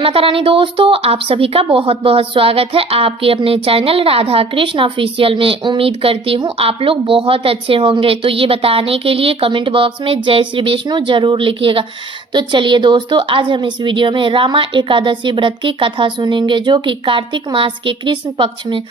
माता रानी दोस्तों, आप सभी का बहुत बहुत स्वागत है आपके अपने चैनल राधा कृष्ण ऑफिशियल में। उम्मीद करती हूँ आप लोग बहुत अच्छे होंगे। तो ये बताने के लिए कमेंट बॉक्स में जय श्री विष्णु जरूर लिखिएगा। तो चलिए दोस्तों, आज हम इस वीडियो में रामा एकादशी व्रत की कथा सुनेंगे, जो कि कार्तिक मास के कृष्ण पक्ष में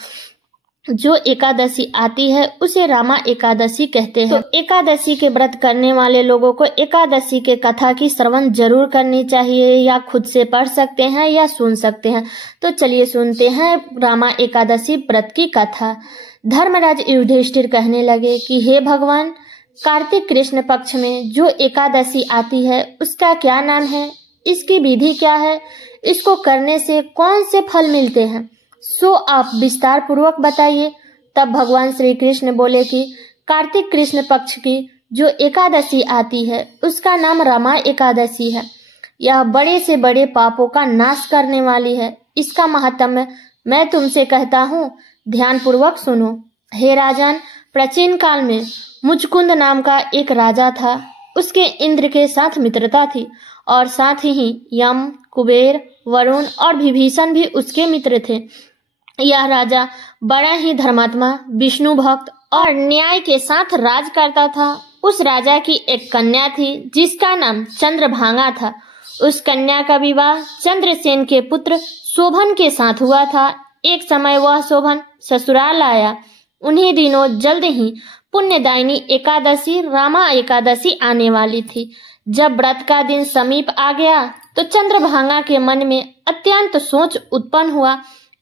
जो एकादशी आती है उसे रामा एकादशी कहते हैं। तो एकादशी के व्रत करने वाले लोगों को एकादशी के कथा की श्रवण जरूर करनी चाहिए, या खुद से पढ़ सकते हैं या सुन सकते हैं। तो चलिए सुनते हैं रामा एकादशी व्रत की कथा। धर्मराज युधिष्ठिर कहने लगे कि हे भगवान, कार्तिक कृष्ण पक्ष में जो एकादशी आती है उसका क्या नाम है, इसकी विधि क्या है, इसको करने से कौन से फल मिलते हैं, सो आप विस्तार पूर्वक बताइए। तब भगवान श्री कृष्ण बोले कि कार्तिक कृष्ण पक्ष की जो एकादशी आती है उसका नाम रामा एकादशी है। यह बड़े से बड़े पापों का नाश करने वाली है। इसका महात्म्य मैं तुमसे कहता हूँ, ध्यान पूर्वक सुनो। हे राजन, प्राचीन काल में मुचकुंद नाम का एक राजा था। उसके इंद्र के साथ मित्रता थी और साथ ही यम, कुबेर, वरुण और विभीषण भी उसके मित्र थे। यह राजा बड़ा ही धर्मात्मा, विष्णु भक्त और न्याय के साथ राज करता था। उस राजा की एक कन्या थी जिसका नाम चंद्रभागा था। उस कन्या का विवाह चंद्रसेन के पुत्र शोभन के साथ हुआ था। एक समय वह शोभन ससुराल आया। उन्हीं दिनों जल्द ही पुण्यदायिनी एकादशी रामा एकादशी आने वाली थी। जब व्रत का दिन समीप आ गया तो चंद्रभागा के मन में अत्यंत सोच उत्पन्न हुआ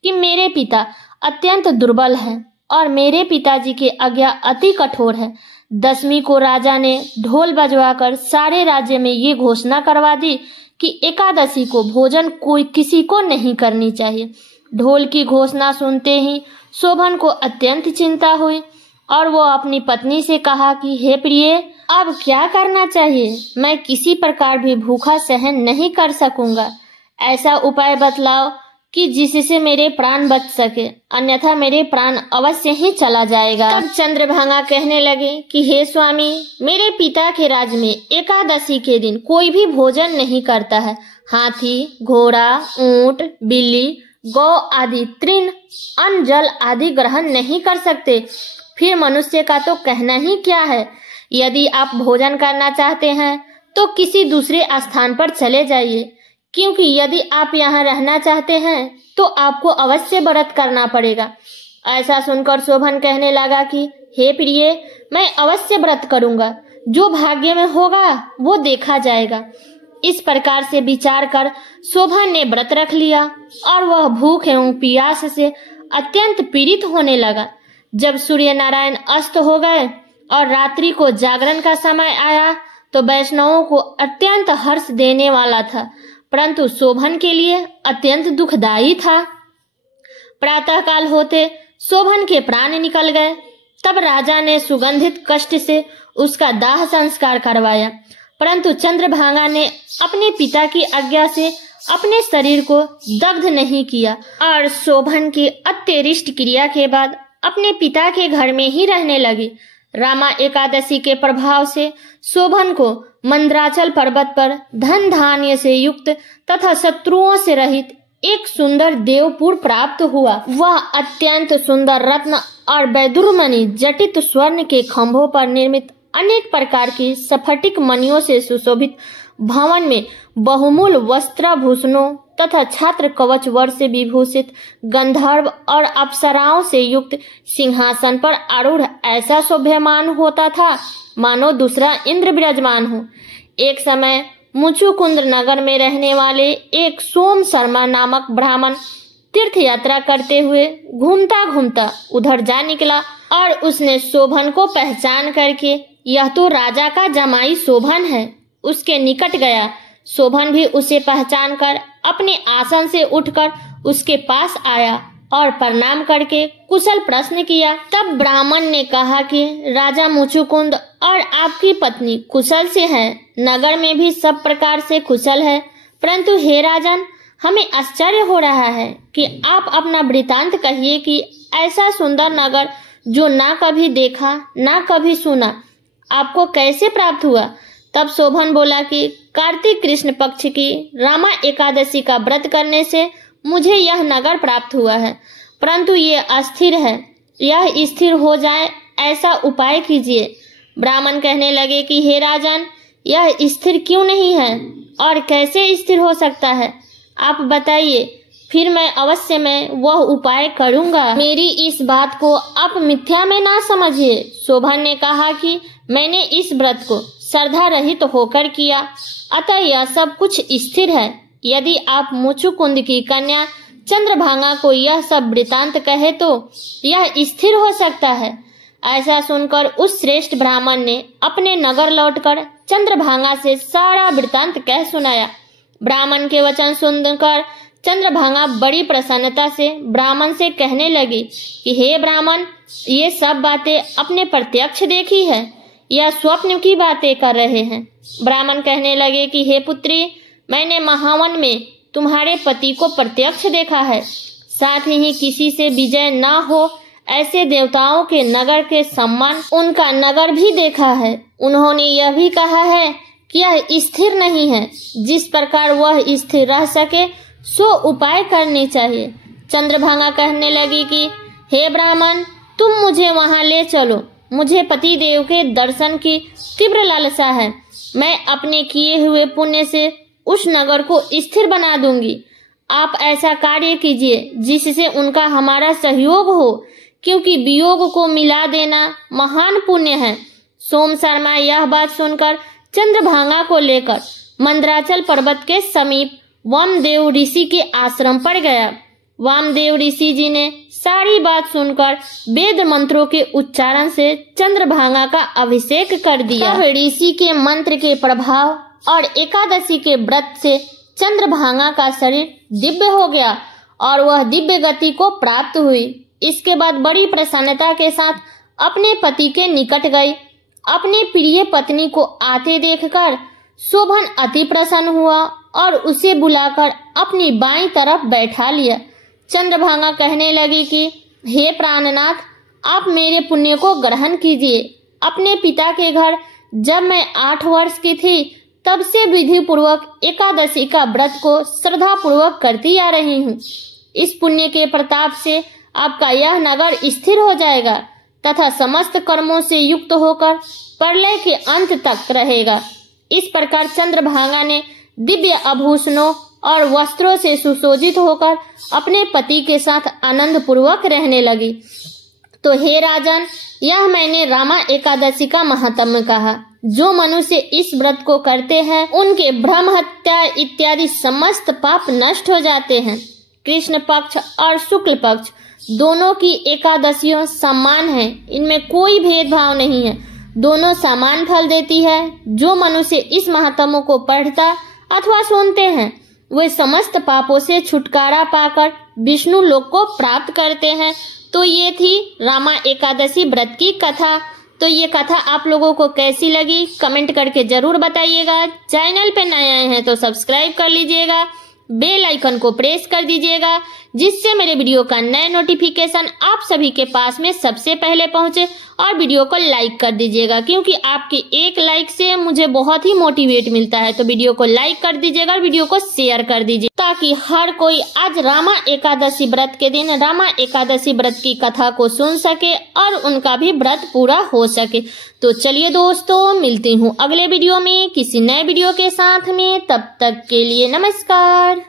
कि मेरे पिता अत्यंत दुर्बल हैं और मेरे पिताजी की आज्ञा अति कठोर है। दसवीं को राजा ने ढोल बजवाकर सारे राज्य में ये घोषणा करवा दी कि एकादशी को भोजन कोई किसी को नहीं करनी चाहिए। ढोल की घोषणा सुनते ही शोभन को अत्यंत चिंता हुई और वो अपनी पत्नी से कहा कि हे प्रिय, अब क्या करना चाहिए? मैं किसी प्रकार भी भूखा सहन नहीं कर सकूंगा। ऐसा उपाय बतलाओ कि जिससे मेरे प्राण बच सके, अन्यथा मेरे प्राण अवश्य ही चला जाएगा। तब चंद्रभागा कहने लगे कि हे स्वामी, मेरे पिता के राज में एकादशी के दिन कोई भी भोजन नहीं करता है। हाथी, घोड़ा, ऊंट, बिल्ली, गौ आदि तृण अन्न जल आदि ग्रहण नहीं कर सकते। फिर मनुष्य का तो कहना ही क्या है। यदि आप भोजन करना चाहते हैं तो किसी दूसरे स्थान पर चले जाइए, क्योंकि यदि आप यहाँ रहना चाहते हैं तो आपको अवश्य व्रत करना पड़ेगा। ऐसा सुनकर शोभन कहने लगा कि हे प्रिय, मैं अवश्य व्रत करूंगा। जो भाग्य में होगा वो देखा जाएगा। इस प्रकार से विचार कर शोभन ने व्रत रख लिया और वह भूख एवं प्यास से अत्यंत पीड़ित होने लगा। जब सूर्य नारायण अस्त हो गए और रात्रि को जागरण का समय आया तो वैष्णवों को अत्यंत हर्ष देने वाला था, परंतु शोभन के लिए अत्यंत दुखदायी था। प्रातः काल होते शोभन के प्राण निकल गए। तब राजा ने सुगंधित कष्ट से उसका दाह संस्कार करवाया, परंतु चंद्रभागा ने अपने पिता की आज्ञा से अपने शरीर को दग्ध नहीं किया और शोभन की अत्यरिष्ट क्रिया के बाद अपने पिता के घर में ही रहने लगी। रामा एकादशी के प्रभाव से शोभन को मंद्राचल पर्वत पर धन धान्य से युक्त तथा शत्रुओं से रहित एक सुंदर देवपुर प्राप्त हुआ। वह अत्यंत सुंदर रत्न और वैदुर्मणि जटित स्वर्ण के खंभों पर निर्मित अनेक प्रकार की स्फटिक मणियों से सुशोभित भवन में बहुमूल्य वस्त्राभूषणों तथा छात्र कवच वर से विभूषित गंधर्व और अप्सराओं से युक्त सिंहासन पर आरूढ़ ऐसा शोभ्यमान होता था मानो दूसरा इंद्र विराजमान हो। एक समय मुचुकुंद नगर में रहने वाले एक सोम शर्मा नामक ब्राह्मण तीर्थ यात्रा करते हुए घूमता घूमता उधर जा निकला और उसने शोभन को पहचान करके यह तो राजा का जमाई शोभन है, उसके निकट गया। शोभन भी उसे पहचान कर अपने आसन से उठकर उसके पास आया और प्रणाम करके कुशल प्रश्न किया। तब ब्राह्मण ने कहा कि राजा मुचुकुंद और आपकी पत्नी कुशल से हैं, नगर में भी सब प्रकार से कुशल है, परंतु हे राजन, हमें आश्चर्य हो रहा है कि आप अपना वृतांत कहिए कि ऐसा सुंदर नगर जो ना कभी देखा ना कभी सुना, आपको कैसे प्राप्त हुआ। तब शोभन बोला कि कार्तिक कृष्ण पक्ष की रामा एकादशी का व्रत करने से मुझे यह नगर प्राप्त हुआ है, परंतु ये अस्थिर है। यह स्थिर हो जाए ऐसा उपाय कीजिए। ब्राह्मण कहने लगे कि हे राजन, यह स्थिर क्यों नहीं है और कैसे स्थिर हो सकता है, आप बताइए, फिर मैं अवश्य में वह उपाय करूंगा। मेरी इस बात को आप मिथ्या में ना समझिए। शोभन ने कहा कि मैंने इस व्रत को श्रद्धा रहित होकर किया, अतः यह सब कुछ स्थिर है। यदि आप मुचुकुंद की कन्या चंद्रभागा को यह सब वृतांत कहे तो यह स्थिर हो सकता है। ऐसा सुनकर उस श्रेष्ठ ब्राह्मण ने अपने नगर लौटकर चंद्रभागा से सारा वृतांत कह सुनाया। ब्राह्मण के वचन सुनकर चंद्रभागा बड़ी प्रसन्नता से ब्राह्मण से कहने लगी कि हे ब्राह्मण, ये सब बातें अपने प्रत्यक्ष देखी है या स्वप्न की बातें कर रहे हैं। ब्राह्मण कहने लगे कि हे पुत्री, मैंने महावन में तुम्हारे पति को प्रत्यक्ष देखा है, साथ ही किसी से विजय ना हो ऐसे देवताओं के नगर के सम्मान उनका नगर भी देखा है। उन्होंने यह भी कहा है कि यह स्थिर नहीं है, जिस प्रकार वह स्थिर रह सके सो उपाय करने चाहिए। चंद्रभागा कहने लगी कि हे ब्राह्मण, तुम मुझे वहां ले चलो, मुझे पति देव के दर्शन की तीव्र लालसा है। मैं अपने किए हुए पुण्य से उस नगर को स्थिर बना दूंगी। आप ऐसा कार्य कीजिए जिससे उनका हमारा सहयोग हो, क्योंकि वियोग को मिला देना महान पुण्य है। सोम शर्मा यह बात सुनकर चंद्रभागा को लेकर मंदराचल पर्वत के समीप वामदेव ऋषि के आश्रम पर गया। वामदेव ऋषि जी ने सारी बात सुनकर वेद मंत्रों के उच्चारण से चंद्रभागा का अभिषेक कर दिया। ऋषि के मंत्र के प्रभाव और एकादशी के व्रत से चंद्रभागा का शरीर दिव्य हो गया और वह दिव्य गति को प्राप्त हुई। इसके बाद बड़ी प्रसन्नता के साथ अपने पति के निकट गई। अपने प्रिय पत्नी को आते देखकर शोभन अति प्रसन्न हुआ और उसे बुलाकर अपनी बाईं तरफ बैठा लिया। चंद्रभागा कहने लगी कि हे प्राणनाथ, आप मेरे पुण्य को ग्रहण कीजिए। अपने पिता के घर जब मैं 8 वर्ष की थी तब से विधि पूर्वक एकादशी का व्रत को श्रद्धा पूर्वक करती आ रही हूँ। इस पुण्य के प्रताप से आपका यह नगर स्थिर हो जाएगा तथा समस्त कर्मों से युक्त होकर प्रलय के अंत तक रहेगा। इस प्रकार चंद्रभागा ने दिव्य आभूषणों और वस्त्रों से सुशोभित होकर अपने पति के साथ आनंद पूर्वक रहने लगी। तो हे राजन, यह मैंने रामा एकादशी का महात्म्य कहा। जो मनुष्य इस व्रत को करते हैं उनके ब्रह्म हत्या इत्यादि समस्त पाप नष्ट हो जाते हैं। कृष्ण पक्ष और शुक्ल पक्ष दोनों की एकादशियों समान है, इनमें कोई भेदभाव नहीं है, दोनों समान फल देती है। जो मनुष्य इस महात्म्य को पढ़ता अथवा सुनते हैं वे समस्त पापों से छुटकारा पाकर विष्णु लोक को प्राप्त करते हैं। तो ये थी रामा एकादशी व्रत की कथा। तो ये कथा आप लोगों को कैसी लगी कमेंट करके जरूर बताइएगा। चैनल पे नए आए हैं तो सब्सक्राइब कर लीजिएगा, बेल आइकन को प्रेस कर दीजिएगा, जिससे मेरे वीडियो का नए नोटिफिकेशन आप सभी के पास में सबसे पहले पहुंचे। और वीडियो को लाइक कर दीजिएगा, क्योंकि आपकी एक लाइक से मुझे बहुत ही मोटिवेट मिलता है। तो वीडियो को लाइक कर दीजिएगा और वीडियो को शेयर कर दीजिए, ताकि हर कोई आज रामा एकादशी व्रत के दिन रामा एकादशी व्रत की कथा को सुन सके और उनका भी व्रत पूरा हो सके। तो चलिए दोस्तों, मिलती हूँ अगले वीडियो में किसी नए वीडियो के साथ में। तब तक के लिए नमस्कार।